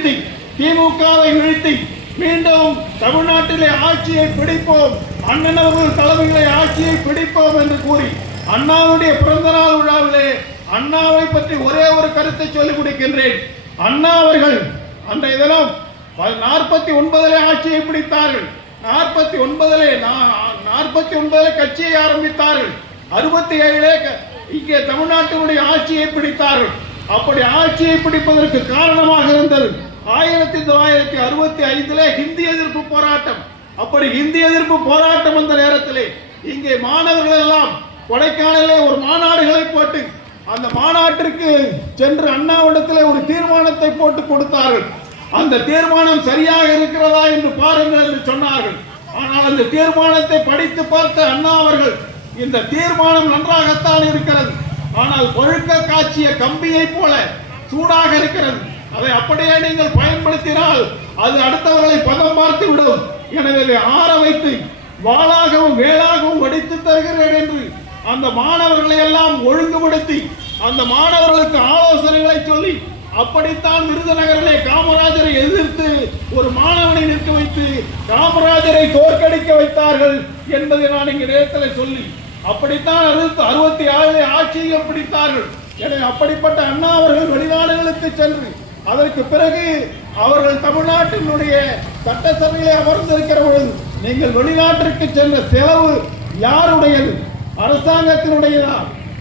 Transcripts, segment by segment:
வீழ்த்தி திமுகவை வீழ்த்தி மீண்டும் தமிழ்நாட்டிலே ஆட்சியை பிடிப்போம். அண்ணன் அவர்கள் தலைமையிலே ஆட்சியை பிடிப்போம் என்று கூறி அண்ணாவுடைய பிறந்தநாள் விழாவிலே அண்ணாவை பற்றி ஒரே ஒரு கருத்தை சொல்லிக் கொடுக்கின்றேன். அண்ணா அவர்கள் அந்த இதெல்லாம் நாற்பத்தி ஒன்பதிலே ஆட்சியை பிடித்தார்கள். நாற்பத்தி ஒன்பதிலே நாற்பத்தி ஒன்பதிலே கட்சியை ஆரம்பித்தார்கள். அறுபத்தி ஏழிலே க- இங்கே தமிழ்நாட்டினுடைய ஆட்சியை பிடித்தார்கள். அப்படி ஆட்சியை பிடிப்பதற்கு காரணமாக இருந்தது ஆயிரத்தி தொள்ளாயிரத்தி அறுபத்தி ஐந்துல ஹிந்தி எதிர்ப்பு போராட்டம். அப்படி ஹிந்தி எதிர்ப்பு போராட்டம் வந்த நேரத்திலே இங்கே மாணவர்கள் எல்லாம் கொடைக்கானலே ஒரு மாநாடுகளை போட்டு அந்த மாநாட்டிற்கு சென்று அண்ணாவிடத்திலே ஒரு தீர்மானத்தை போட்டு கொடுத்தார்கள். அந்த தீர்மானம் சரியாக இருக்கிறதா என்று பாருங்கள் என்று சொன்னார்கள். ஆனால் அந்த தீர்மானத்தை படித்து பார்த்த அண்ணா அவர்கள் இந்த தீர்மானம் நன்றாகத்தான் இருக்கிறது. ஆனால் கொழுக்க காய்ச்சிய கம்பியை போல சூடாக இருக்கிறது. அதை அப்படியே நீங்கள் பயன்படுத்தினால் அது அடுத்தவர்களை பதம் பார்த்து விடும் எனவே ஆற வைத்து வாளாகவும் வேளாகவும் வடித்து தருகிறேன் என்று அந்த மாணவர்களை எல்லாம் ஒழுங்குபடுத்தி அந்த மாணவர்களுக்கு ஆலோசனைகளை சொல்லி அப்படித்தான் விருதுநகரிலே காமராஜரை எதிர்த்து ஒரு மாணவனை நிற்க வைத்து காமராஜரை தோற்கடிக்க வைத்தார்கள் என்பதை நான் இங்கு நேரத்தில் சொல்லி அப்படித்தான் அறுபத்தி அறுபத்தி ஆறிலே ஆட்சியை பிடித்தார்கள் எனவே அப்படிப்பட்ட அண்ணா அவர்கள் வெளிநாடுகளுக்கு சென்று அதற்கு பிறகு அவர்கள் தமிழ்நாட்டினுடைய சட்டசபையிலே அமர்ந்திருக்கிற பொழுது நீங்கள் வெளிநாட்டிற்கு சென்ற செலவு யாருடையது? அரசாங்கத்தினுடையதா?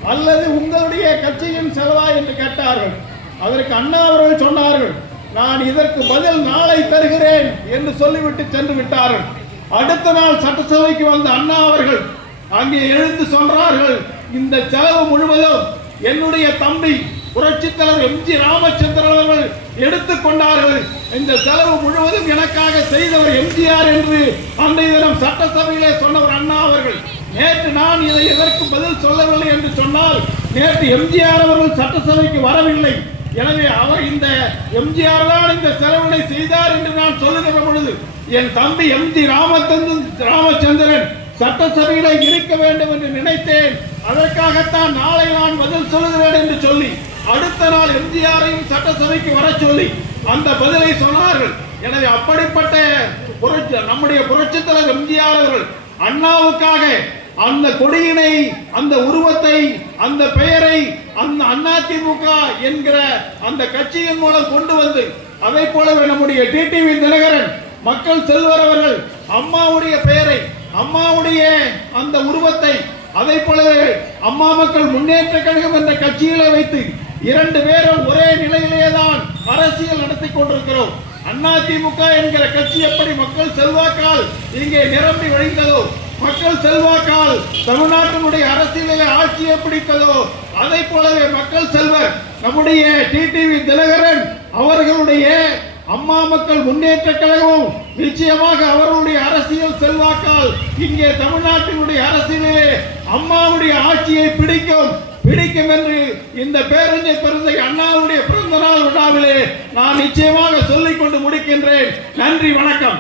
அல்லது உங்களுடைய கட்சியின் செலவா என்று கேட்டார்கள். அதற்கு அண்ணா அவர்கள் சொன்னார்கள் நான் இதற்கு பதில் நாளை தருகிறேன் என்று சொல்லிவிட்டு சென்று விட்டார்கள். அடுத்த நாள் சட்டசபைக்கு வந்த அண்ணா அவர்கள் அங்கே எழுந்து சொல்றார்கள் இந்த செலவு முழுவதும் என்னுடைய தம்பி புரட்சி தலைவர் எம்ஜி ராமச்சந்திரன் அவர்கள் எடுத்துக் கொண்டார்கள். இந்த செலவு முழுவதும் எனக்காக செய்தவர் எம்ஜிஆர் என்று அன்றைய தினம் சட்டசபையிலே சொன்னவர் அண்ணா அவர்கள். நேற்று நான் இதை எதற்கு பதில் சொல்லவில்லை என்று சொன்னால் நேற்று எம்ஜிஆர் அவர்கள் சட்டசபைக்கு வரவில்லை. எனவே அவர் இந்த எம்ஜிஆர் தான் இந்த செலவினை செய்தார் என்று நான் சொல்லுகிற பொழுது என் தம்பி எம்ஜி ராமச்சந்திரன் ராமச்சந்திரன் சட்டசபையில இருக்க வேண்டும் என்று நினைத்தேன். அதற்காகத்தான் நாளை நான் பதில் சொல்லுகிறேன் என்று சொல்லி அடுத்த நாள் எம்ஜிஆரையும் சட்டசபைக்கு வர சொல்லி அந்த பதிலை சொன்னார்கள். எனவே அப்படிப்பட்ட புரட்சி நம்முடைய புரட்சி தலைவர் எம்ஜிஆர் அவர்கள் அண்ணாவுக்காக அந்த கொடியினை அந்த உருவத்தை அந்த பெயரை அந்த அதிமுக என்கிற அந்த கட்சியின் மூலம் கொண்டு வந்து அதை போலவே நம்முடைய டிடிவி தினகரன் மக்கள் செல்வர் அவர்கள் அம்மாவுடைய பெயரை அம்மாவுடைய அந்த உருவத்தை அதை போலவே அம்மா மக்கள் முன்னேற்ற கழகம் என்ற கட்சியில வைத்து இரண்டு பேரும் ஒரே நிலையிலே தான் அரசியல் நடத்தி கொண்டிருக்கிறோம். அதிமுக என்கிற கட்சி எப்படி மக்கள் செல்வாக்கால் இங்கே நிரம்பி வழிந்ததோ மக்கள் செல்வாக்கால் தமிழ்நாட்டினுடைய அரசியலே ஆட்சியை பிடித்ததோ அதை போலவே மக்கள் செல்வர் நம்முடைய டிடிவி தினகரன் அவர்களுடைய அம்மா மக்கள் முன்னேற்ற கழகமும் நிச்சயமாக அவர்களுடைய அரசியல் செல்வாக்கால் இங்கே தமிழ்நாட்டினுடைய அரசியலே அம்மாவுடைய ஆட்சியை பிடிக்கும். பிடிக்கும் என்று இந்த பேரஞ்சை பிறந்த அண்ணாவுடைய பிறந்த நாள் விழாவிலே நான் நிச்சயமாக சொல்லிக் கொண்டு முடிக்கின்றேன். நன்றி வணக்கம்.